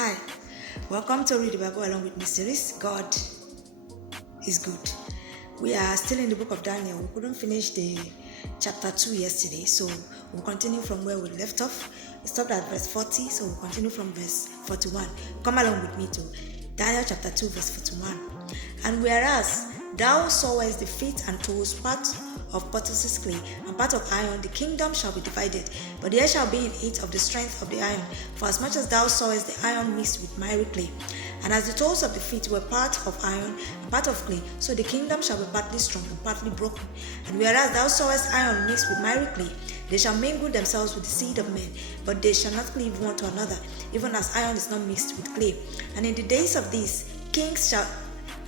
Hi, welcome to Rtbawm Series. God is good. We are still in the book of Daniel. We couldn't finish the chapter 2 yesterday, so we'll continue from where we left off. We stopped at verse 40, so we'll continue from verse 41. Come along with me to Daniel chapter 2 verse 41. And whereas thou sawest the feet and toes, part of potter's clay and part of iron, the kingdom shall be divided, but there shall be in it of the strength of the iron, for as much as thou sawest the iron mixed with miry clay. And as the toes of the feet were part of iron and part of clay, so the kingdom shall be partly strong and partly broken. And whereas thou sawest iron mixed with miry clay, they shall mingle themselves with the seed of men, but they shall not cleave one to another, even as iron is not mixed with clay. And in the days of these kings shall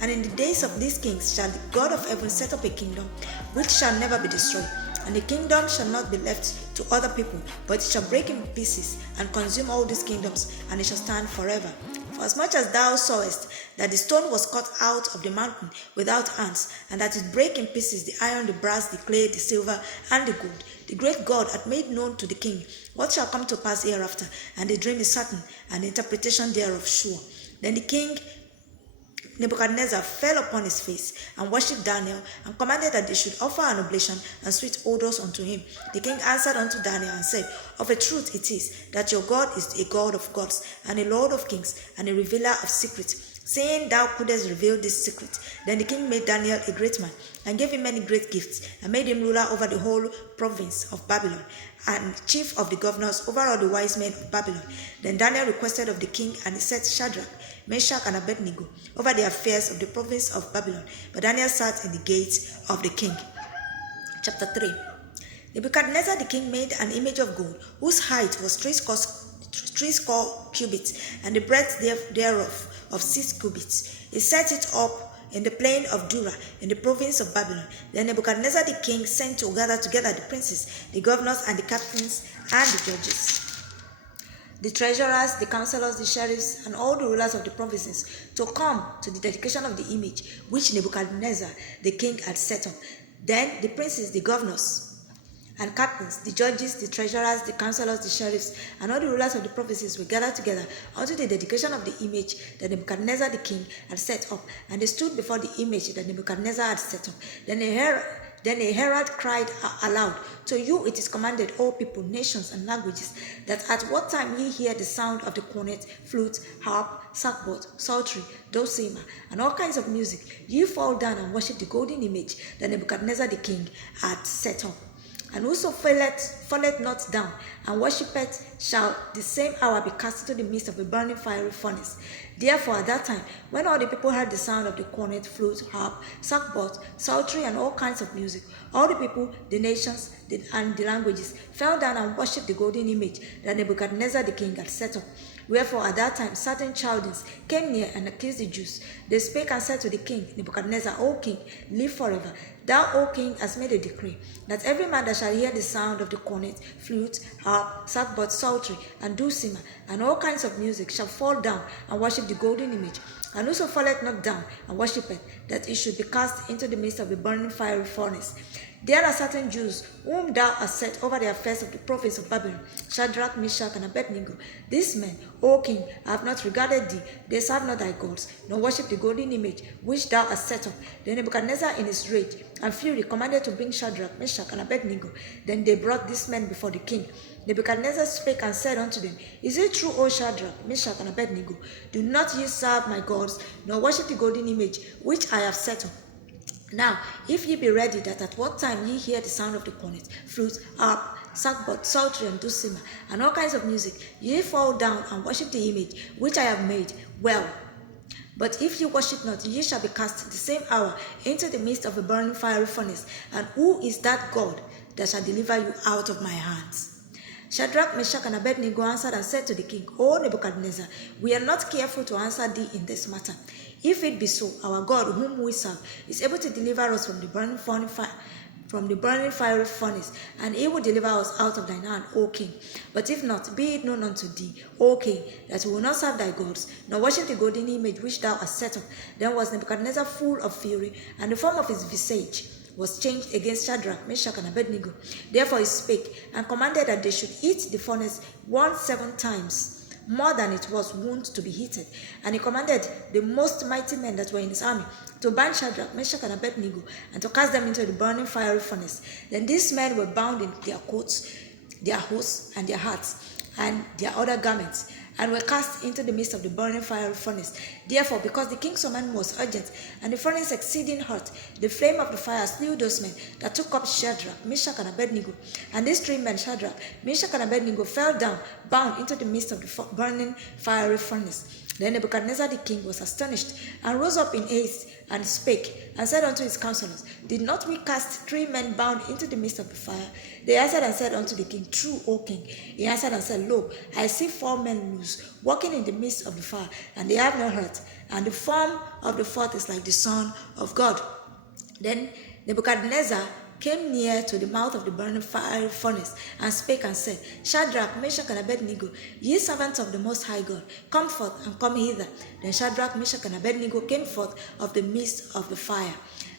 the God of heaven set up a kingdom which shall never be destroyed, and the kingdom shall not be left to other people, but it shall break in pieces and consume all these kingdoms, and it shall stand forever. For as much as thou sawest that the stone was cut out of the mountain without hands, and that it brake in pieces the iron, the brass, the clay, the silver, and the gold, the great God hath made known to the king what shall come to pass hereafter, and the dream is certain, and the interpretation thereof sure. Then the king Nebuchadnezzar fell upon his face and worshipped Daniel, and commanded that they should offer an oblation and sweet odors unto him. The king answered unto Daniel and said, Of a truth it is, that your God is a God of gods, and a Lord of kings, and a revealer of secrets, saying thou couldest reveal this secret. Then the king made Daniel a great man, and gave him many great gifts, and made him ruler over the whole province of Babylon, and chief of the governors over all the wise men of Babylon. Then Daniel requested of the king, and he set Shadrach, Meshach, and Abednego over the affairs of the province of Babylon. But Daniel sat in the gates of the king. Chapter 3. Nebuchadnezzar the king made an image of gold, whose height was threescore cubits, and the breadth thereof of 6 cubits. He set it up in the plain of Dura, in the province of Babylon. Then Nebuchadnezzar the king sent to gather together the princes, the governors, and the captains, and the judges, the treasurers, the counselors, the sheriffs, and all the rulers of the provinces, to come to the dedication of the image which Nebuchadnezzar the king had set up. Then the princes, the governors, and captains, the judges, the treasurers, the counselors, the sheriffs, and all the rulers of the provinces were gathered together unto the dedication of the image that Nebuchadnezzar the king had set up. And they stood before the image that Nebuchadnezzar had set up. Then a herald cried aloud, To you it is commanded, all people, nations, and languages, that at what time ye hear the sound of the cornet, flute, harp, sackbut, psaltery, dulcimer, and all kinds of music, ye fall down and worship the golden image that Nebuchadnezzar the king had set up. And whoso falleth not down and worshippeth shall the same hour be cast into the midst of a burning fiery furnace. Therefore at that time, when all the people heard the sound of the cornet, flute, harp, sackbut, psaltery, and all kinds of music, all the people, the nations, and the languages fell down and worshipped the golden image that Nebuchadnezzar the king had set up. Wherefore at that time certain Chaldeans came near and accused the Jews. They spake and said to the king Nebuchadnezzar, O king, live forever. Thou, O king, hast made a decree, that every man that shall hear the sound of the cornet, flute, harp, sackbut, psaltery, and dulcimer, and all kinds of music, shall fall down and worship the golden image. And whoso falleth not down and worshippeth, that he should be cast into the midst of a burning fiery furnace. There are certain Jews whom thou hast set over the affairs of the province of Babylon, Shadrach, Meshach, and Abednego. These men, O king, have not regarded thee. They serve not thy gods, nor worship the golden image which thou hast set up. Then Nebuchadnezzar in his rage and fury commanded to bring Shadrach, Meshach, and Abednego. Then they brought these men before the king. Nebuchadnezzar spake and said unto them, Is it true, O Shadrach, Meshach, and Abednego? Do not ye serve my gods, nor worship the golden image which I have set up? Now, if ye be ready that at what time ye hear the sound of the cornet, flute, harp, sackbut, psaltery, and dulcimer, and all kinds of music, ye fall down and worship the image which I have made, well. But if ye worship not, ye shall be cast the same hour into the midst of a burning fiery furnace. And who is that God that shall deliver you out of my hands? Shadrach, Meshach, and Abednego answered and said to the king, O Nebuchadnezzar, we are not careful to answer thee in this matter. If it be so, our God, whom we serve, is able to deliver us from the burning fiery furnace, and he will deliver us out of thine hand, O king. But if not, be it known unto thee, O king, that we will not serve thy gods, nor worship the golden image which thou hast set up. Then was Nebuchadnezzar full of fury, and the form of his visage was changed against Shadrach, Meshach, and Abednego. Therefore he spake, and commanded that they should eat the furnace 7 times. more than it was wont to be heated. And he commanded the most mighty men that were in his army to bind Shadrach, Meshach, and Abednego, and to cast them into the burning fiery furnace. Then these men were bound in their coats, their hose, and their hats, and their other garments, and were cast into the midst of the burning fiery furnace. Therefore, because the king's command was urgent, and the furnace exceeding hot, the flame of the fire slew those men that took up Shadrach, Meshach, and Abednego. And these three men, Shadrach, Meshach, and Abednego, fell down, bound into the midst of the burning fiery furnace. Then Nebuchadnezzar the king was astonished, and rose up in haste, and spake, and said unto his counselors, Did not we cast three men bound into the midst of the fire? They answered and said unto the king, True, O king. He answered and said, Lo, I see 4 men loose, walking in the midst of the fire, and they have no hurt, and the form of the fourth is like the Son of God. Then Nebuchadnezzar came near to the mouth of the burning fiery furnace, and spake and said, Shadrach, Meshach, and Abednego, ye servants of the Most High God, come forth and come hither. Then Shadrach, Meshach, and Abednego came forth of the midst of the fire.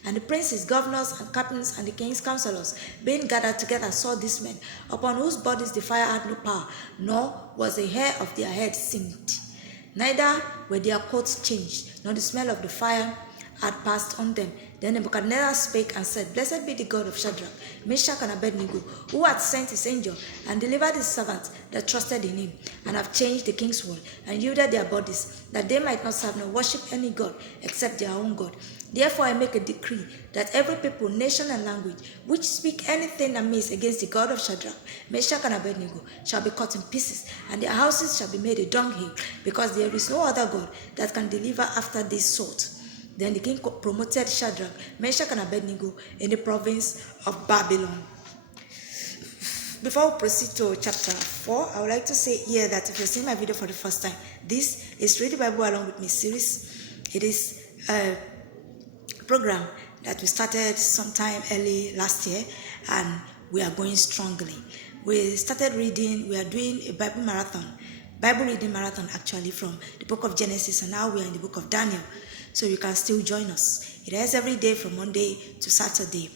And the princes, governors, and captains, and the king's counselors, being gathered together, saw these men, upon whose bodies the fire had no power, nor was a hair of their head singed. Neither were their coats changed, nor the smell of the fire had passed on them. Then Nebuchadnezzar spake and said, Blessed be the God of Shadrach, Meshach, and Abednego, who hath sent his angel, and delivered his servants that trusted in him, and have changed the king's word, and yielded their bodies, that they might not serve nor worship any god, except their own God. Therefore I make a decree, that every people, nation, and language, which speak anything amiss against the God of Shadrach, Meshach, and Abednego, shall be cut in pieces, and their houses shall be made a dunghill, because there is no other God that can deliver after this sort. Then the king promoted Shadrach, Meshach, and Abednego in the province of Babylon. Before we proceed to chapter 4, I would like to say here that if you're seeing my video for the first time, this is Rtbawm Along With Me series. It is a program that we started sometime early last year, and we are going strongly. We started reading, we are doing a Bible reading marathon actually, from the book of Genesis, and now we are in the book of Daniel. So you can still join us. It is every day from Monday to Saturday.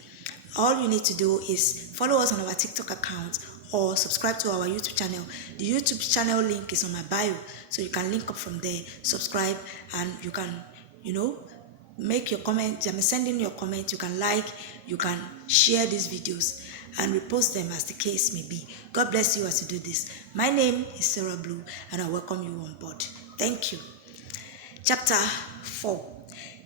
All you need to do is follow us on our TikTok account or subscribe to our YouTube channel. The YouTube channel link is on my bio, so you can link up from there, subscribe, and you can, make your comment. Send in your comment. You can like, you can share these videos and repost them as the case may be. God bless you as you do this. My name is Sarah Blue, and I welcome you on board. Thank you. Chapter 4.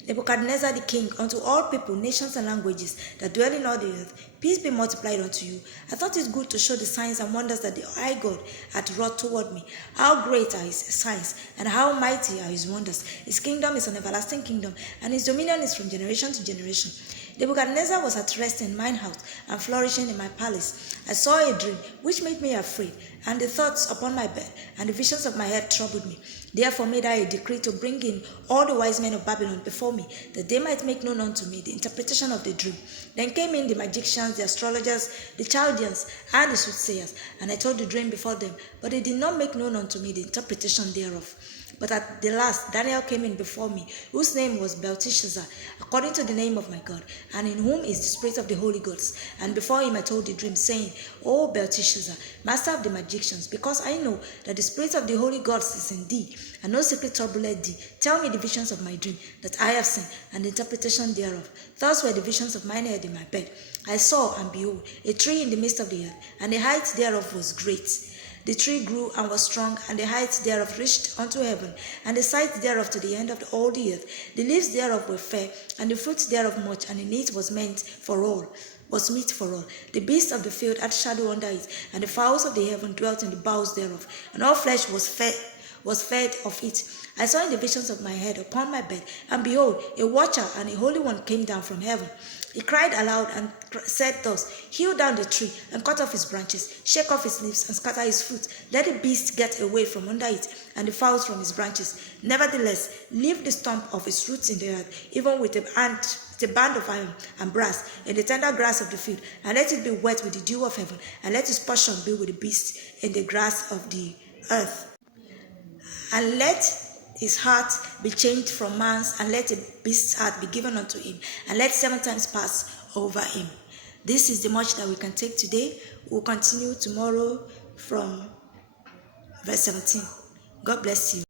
Nebuchadnezzar the king, unto all people, nations, and languages that dwell in all the earth, peace be multiplied unto you. I thought it good to show the signs and wonders that the high God hath wrought toward me. How great are his signs, and how mighty are his wonders. His kingdom is an everlasting kingdom, and his dominion is from generation to generation. Nebuchadnezzar was at rest in mine house, and flourishing in my palace. I saw a dream, which made me afraid, and the thoughts upon my bed, and the visions of my head troubled me. Therefore made I a decree to bring in all the wise men of Babylon before me, that they might make known unto me the interpretation of the dream. Then came in the magicians, the astrologers, the Chaldeans, and the soothsayers, and I told the dream before them, but they did not make known unto me the interpretation thereof. But at the last Daniel came in before me, whose name was Belteshazzar, according to the name of my God, and in whom is the spirit of the holy gods. And before him I told the dream, saying, O Belteshazzar, master of the magicians, because I know that the spirit of the holy gods is in thee, and no secret troubleth thee, tell me the visions of my dream that I have seen, and the interpretation thereof. Thus were the visions of mine head in my bed. I saw, and behold, a tree in the midst of the earth, and the height thereof was great. The tree grew and was strong, and the height thereof reached unto heaven, and the sight thereof to the end of all the earth. The leaves thereof were fair, and the fruit thereof much, and in it was meat for all. The beasts of the field had shadow under it, and the fowls of the heaven dwelt in the boughs thereof, and all flesh was fed of it. I saw in the visions of my head upon my bed, and behold, a watcher and a holy one came down from heaven. He cried aloud and said thus, Hew down the tree, and cut off his branches, shake off his leaves, and scatter his fruit. Let the beasts get away from under it, and the fowls from his branches. Nevertheless, leave the stump of his roots in the earth, even with a band of iron and brass, in the tender grass of the field, and let it be wet with the dew of heaven, and let his portion be with the beasts in the grass of the earth. And let his heart be changed from man's, and let a beast's heart be given unto him, and let 7 times pass over him. This is the much that we can take today. We'll continue tomorrow from verse 17. God bless you.